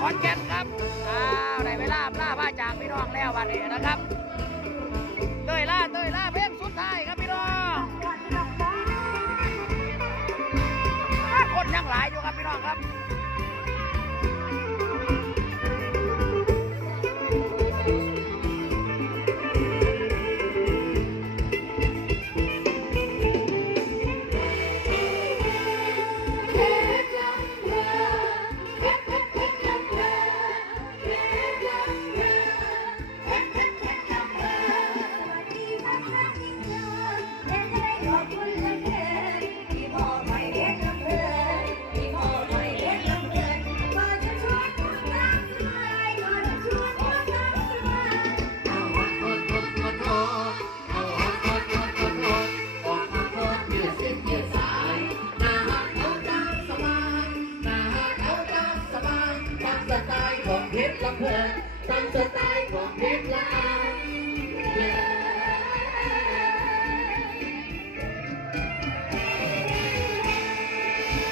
ขอนแก่นครับอ้าวในเวลาล่าผ้าจากพี่น้องแล้ววันนี้นะครับเตยล่าเตยล่าเพ ตามสไตล์ของเพชรลาย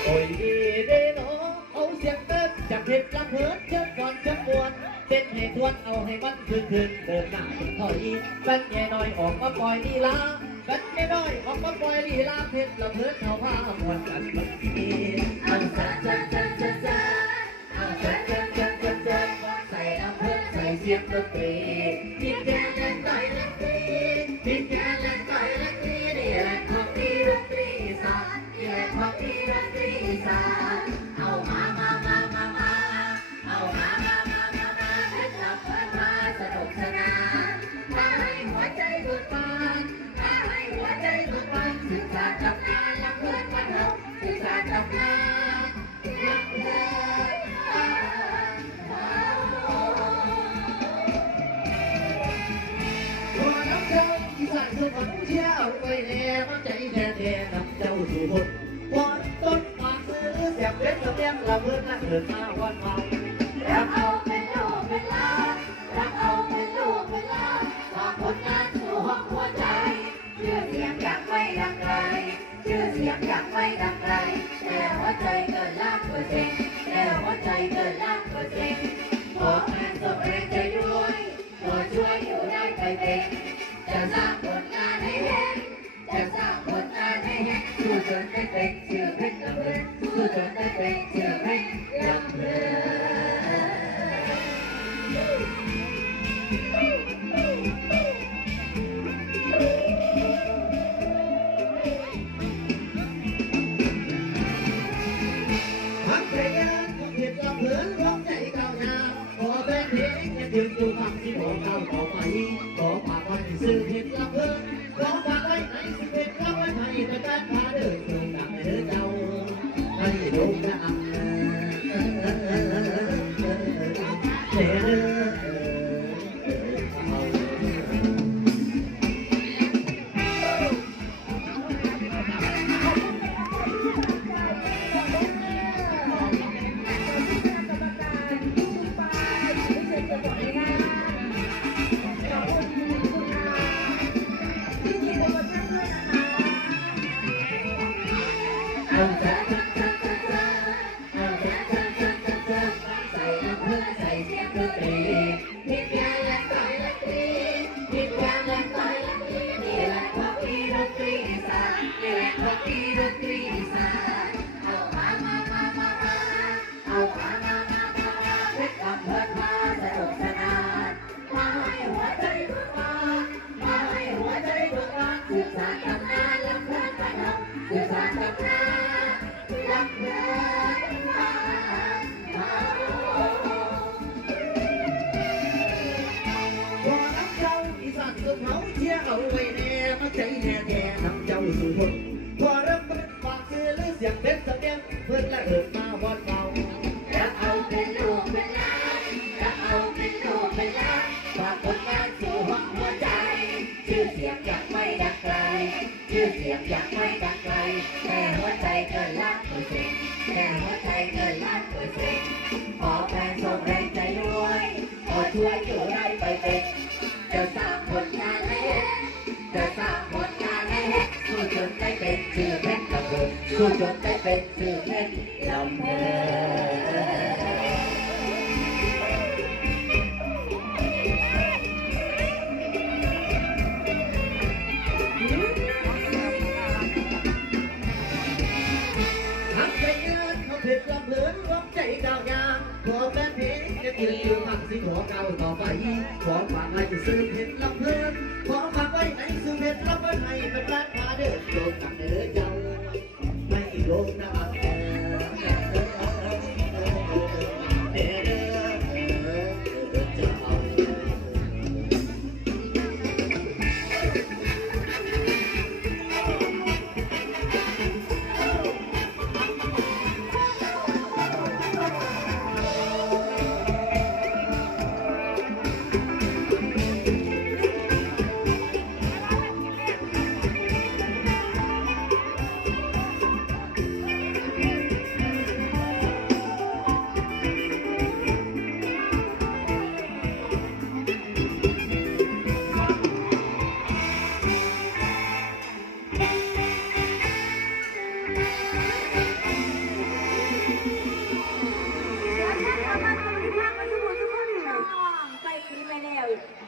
โอ้ยดีเด้เนาะเอาเสียงเต้นจากเพชรละเพิดเชิญก่อนเชิญมวนเต้นให้ทวนเอาให้มันคืนคืนเดินหน้าถอยกันแง่น้อยออกมาปล่อยลีลากันแง่น้อยออกมาปล่อยลีลาเพชรละเพิดเอาผ้ามวนกันมันดีเอาซะซะ ส่เสียงดนตรีพิดแกนและต่อยและตีพิดแกนและต่อยและตีนี่แหละของดีดนตรีอีสานนี่แหละของดีดนตรีอีสาน น้ำเจ้าที่สั่นสุพรรณเชี่ยวไปแน่มันใจแท้แท้น้ำเจ้าสู่บนวันต้นปากมือเสียงเพชรเสียงละเมิดละเกิดมาวันมารักเอาเป็นลูกเป็นหลานรักเอาเป็นลูกเป็นหลานฝากผลงานสู่ห้องหัวใจชื่อเสียงยังไม่ดังไกลชื่อเสียงยังไม่ดังไกลแต่หัวใจเกินล้านเปอร์เซ็นต์แต่หัวใจเกินล้านเปอร์เซ็นต์ ลงของเพชรลำเพลินร้องใจก้าวหน้าขอแฟนเพลงยังยืนอยู่คำที่บอกเก้าต่อไปขอฝากไว้ในสื่อเพชรลำเพลิน ส่เสียำเจ้าอีสานสุดเขาเที่ยวเอาไว้แน่มาใจแน่แน่น้ำเจ้าสู่คนพอเริ่มเป็นปากคือหรือเสียงเป็นเสำเนียงเพื่อนและเอิดมาวันเมารักเอาเป็นลูกเป็นหลานรักเอาเป็นลูกเป็นหลานฝากผลงานสู่ห้องหัวใจชื่อเสียงอยังไม่ดังไกลชื่อเสียงอยังไม่ดังไกลแต่หัวใจเกินล้านเปอร์เซ็นต์แต่หัวใจเกินล้านเปอร์เซ็นต์ขอแฟนส่งแรงใจด้วยขอช่วยูจนได้เป็นชื่อเพชรกระเบิดสู้จนได้เป็นชื่อเพชรลำเพลินทั้ใจงานเขาผิดลำพลินลงใจดาวยางขอแม่เพชรจะกินอยู่หักสิขอเก่าต่อไปขอฝากอะไรจะซื้อเพชรลำเพลิน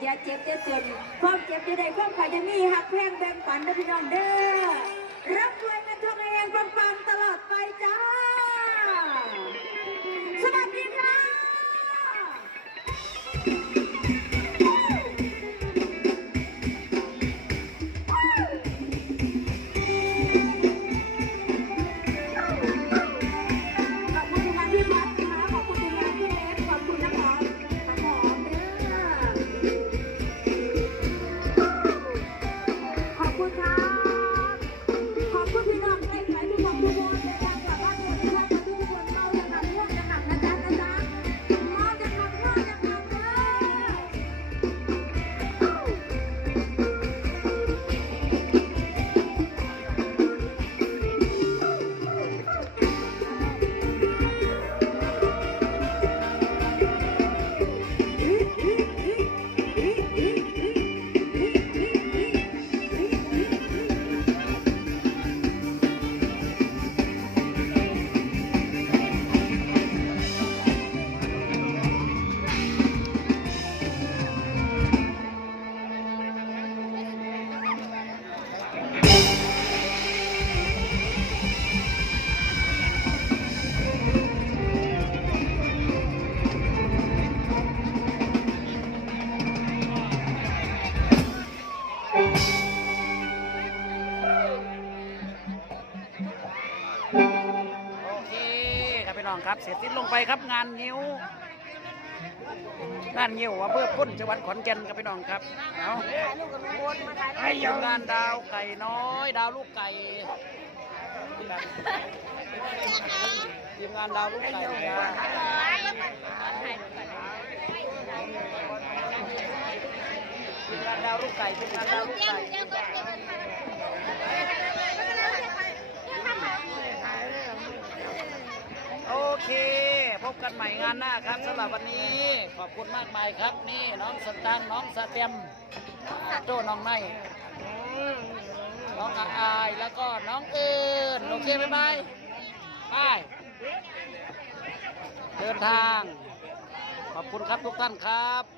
อย่าเจ็บอย่าจนความเจ็บจะได้ความขายจะมีหักแพงแบ่งปันนะพี่น้องเด้อรับรวยกันทุกเองปังๆตลอดไปจ้า น้องครับเสร็จสิ้นลงไปครับงานงิ้วงานงิ้วอำเภอพุ่นจังหวัดขอนแก่นครับพี่น้องครับเอาให้ทีมงานดาวไก่น้อย ดาวลูกไก่ทีมงานดาวลูกไก่ทีมงานดาวลูกไก่ทีมงานดาวลูกไก่ โอเค พบ กันใหม่งานหน้าครับสำหรับวันนี้ขอบคุณมากมายครับ นี่น้องสตังค์น้องสเต็มโจ้น้องไนน้องอาอายแล้วก็น้องเอิญโอเคบ๊ายบายบายเดินทาง ขอบคุณครับทุกท่านครับ